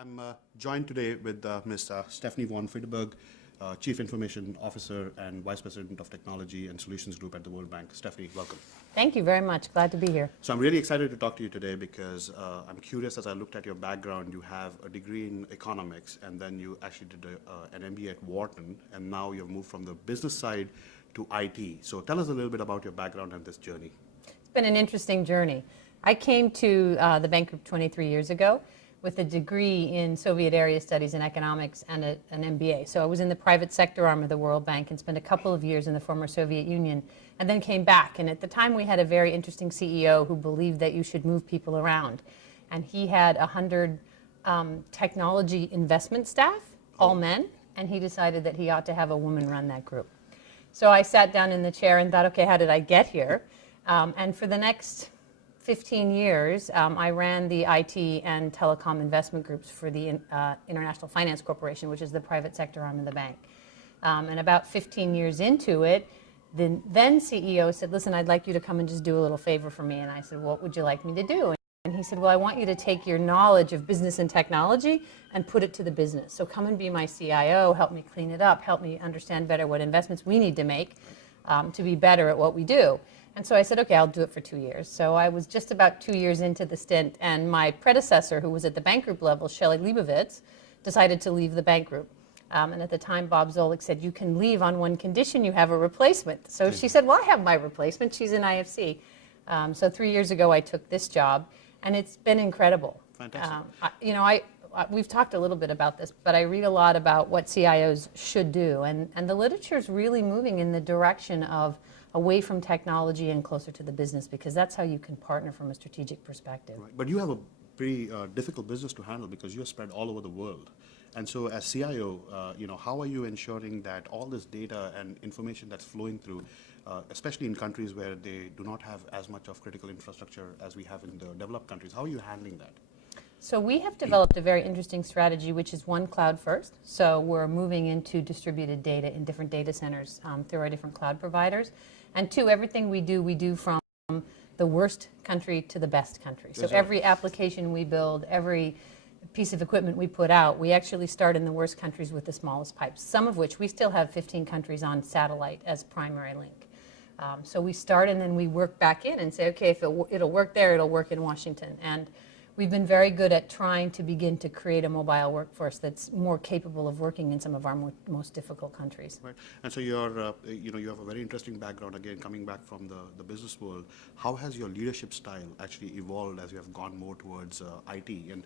I'm joined today with Ms. Stephanie von Friedeburg, Chief Information Officer and Vice President of Technology and Solutions Group at the World Bank. Stephanie, welcome. Thank you very much. Glad to be here. So I'm really excited to talk to you today because I'm curious, as I looked at your background, you have a degree in economics, and then you actually did an MBA at Wharton, and now you've moved from the business side to IT. So tell us a little bit about your background and this journey. It's been an interesting journey. I came to the bank group 23 years ago with a degree in Soviet area studies and economics and an MBA. So I was in the private sector arm of the World Bank and spent a couple of years in the former Soviet Union and then came back. And at the time we had a very interesting CEO who believed that you should move people around. And he had 100 technology investment staff, all men, and he decided that he ought to have a woman run that group. So I sat down in the chair and thought, okay, how did I get here? And for the next 15 years, I ran the IT and telecom investment groups for the International Finance Corporation, which is the private sector arm of the bank. And about 15 years into it, the then CEO said, listen, I'd like you to come and just do a little favor for me. And I said, what would you like me to do? And he said, well, I want you to take your knowledge of business and technology and put it to the business. So come and be my CIO, help me clean it up, help me understand better what investments we need to make to be better at what we do. And so I said, okay, I'll do it for 2 years. So I was just about 2 years into the stint, and my predecessor, who was at the bank group level, Shelley Leibovitz, decided to leave the bank group. And at the time, Bob Zolik said, you can leave on one condition, you have a replacement. So she said, well, I have my replacement. She's in IFC. So 3 years ago, I took this job, and it's been incredible. Fantastic. We've talked a little bit about this, but I read a lot about what CIOs should do, and the literature is really moving in the direction of away from technology and closer to the business, because that's how you can partner from a strategic perspective. Right. But you have a pretty difficult business to handle because you're spread all over the world. And so as CIO, how are you ensuring that all this data and information that's flowing through, especially in countries where they do not have as much of critical infrastructure as we have in the developed countries, how are you handling that? So we have developed a very interesting strategy, which is one, cloud first. So we're moving into distributed data in different data centers through our different cloud providers. And two, everything we do from the worst country to the best country. So every application we build, every piece of equipment we put out, we actually start in the worst countries with the smallest pipes, some of which we still have 15 countries on satellite as primary link. So we start and then we work back in and say, okay, if it'll work there, it'll work in Washington. And we've been very good at trying to begin to create a mobile workforce that's more capable of working in some of our most difficult countries. Right. And so you're, you have a very interesting background, again, coming back from the business world. How has your leadership style actually evolved as you have gone more towards IT? And,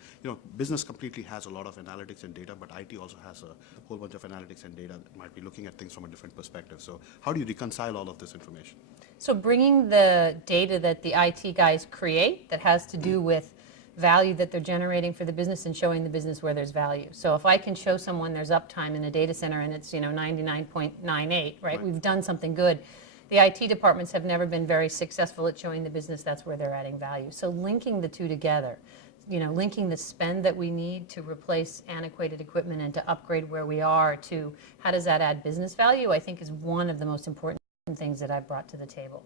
business completely has a lot of analytics and data, but IT also has a whole bunch of analytics and data that might be looking at things from a different perspective. So how do you reconcile all of this information? So bringing the data that the IT guys create that has to do with value that they're generating for the business and showing the business where there's value. So if I can show someone there's uptime in a data center and it's 99.98, right? We've done something good. The IT departments have never been very successful at showing the business that's where they're adding value. So linking the two together, linking the spend that we need to replace antiquated equipment and to upgrade where we are to how does that add business value, I think is one of the most important things that I've brought to the table.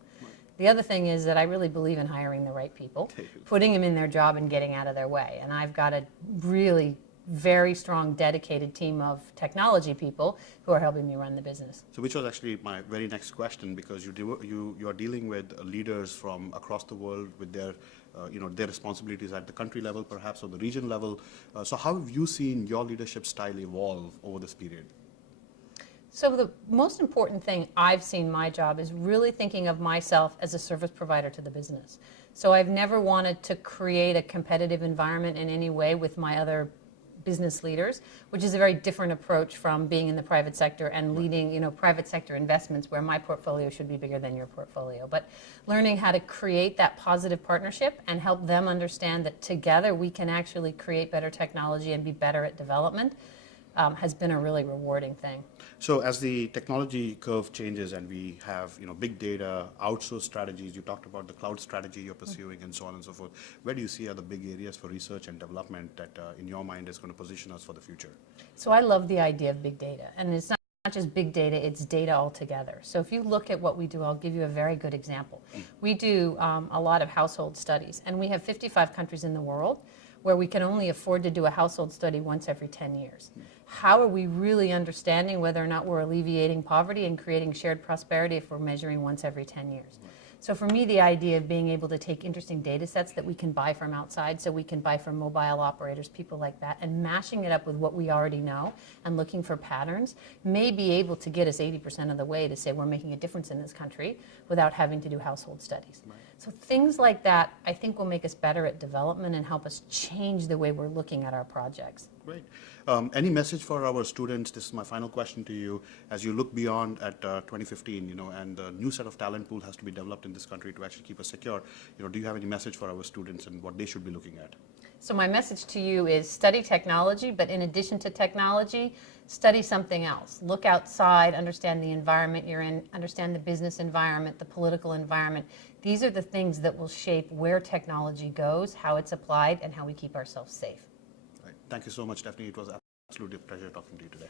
The other thing is that I really believe in hiring the right people, putting them in their job and getting out of their way. And I've got a really very strong, dedicated team of technology people who are helping me run the business. So which was actually my very next question, because you are dealing with leaders from across the world with their their responsibilities at the country level, perhaps, or the region level. So how have you seen your leadership style evolve over this period? So the most important thing I've seen my job is really thinking of myself as a service provider to the business. So I've never wanted to create a competitive environment in any way with my other business leaders, which is a very different approach from being in the private sector and leading private sector investments where my portfolio should be bigger than your portfolio. But learning how to create that positive partnership and help them understand that together we can actually create better technology and be better at development has been a really rewarding thing. So as the technology curve changes and we have big data, outsource strategies, you talked about the cloud strategy you're pursuing and so on and so forth, where do you see are the big areas for research and development that in your mind is going to position us for the future? So I love the idea of big data, and it's not just big data, it's data altogether. So if you look at what we do, I'll give you a very good example. We do a lot of household studies, and we have 55 countries in the world where we can only afford to do a household study once every 10 years. How are we really understanding whether or not we're alleviating poverty and creating shared prosperity if we're measuring once every 10 years? So for me, the idea of being able to take interesting data sets that we can buy from outside, so we can buy from mobile operators, people like that, and mashing it up with what we already know and looking for patterns may be able to get us 80% of the way to say we're making a difference in this country without having to do household studies. Right. So things like that, I think, will make us better at development and help us change the way we're looking at our projects. Great. Any message for our students? This is my final question to you. As you look beyond at 2015, and the new set of talent pool has to be developed in this country to actually keep us secure, do you have any message for our students and what they should be looking at? So my message to you is study technology, but in addition to technology, study something else. Look outside, understand the environment you're in, understand the business environment, the political environment. These are the things that will shape where technology goes, how it's applied, and how we keep ourselves safe. Right. Thank you so much, Stephanie. It was absolutely a pleasure talking to you today.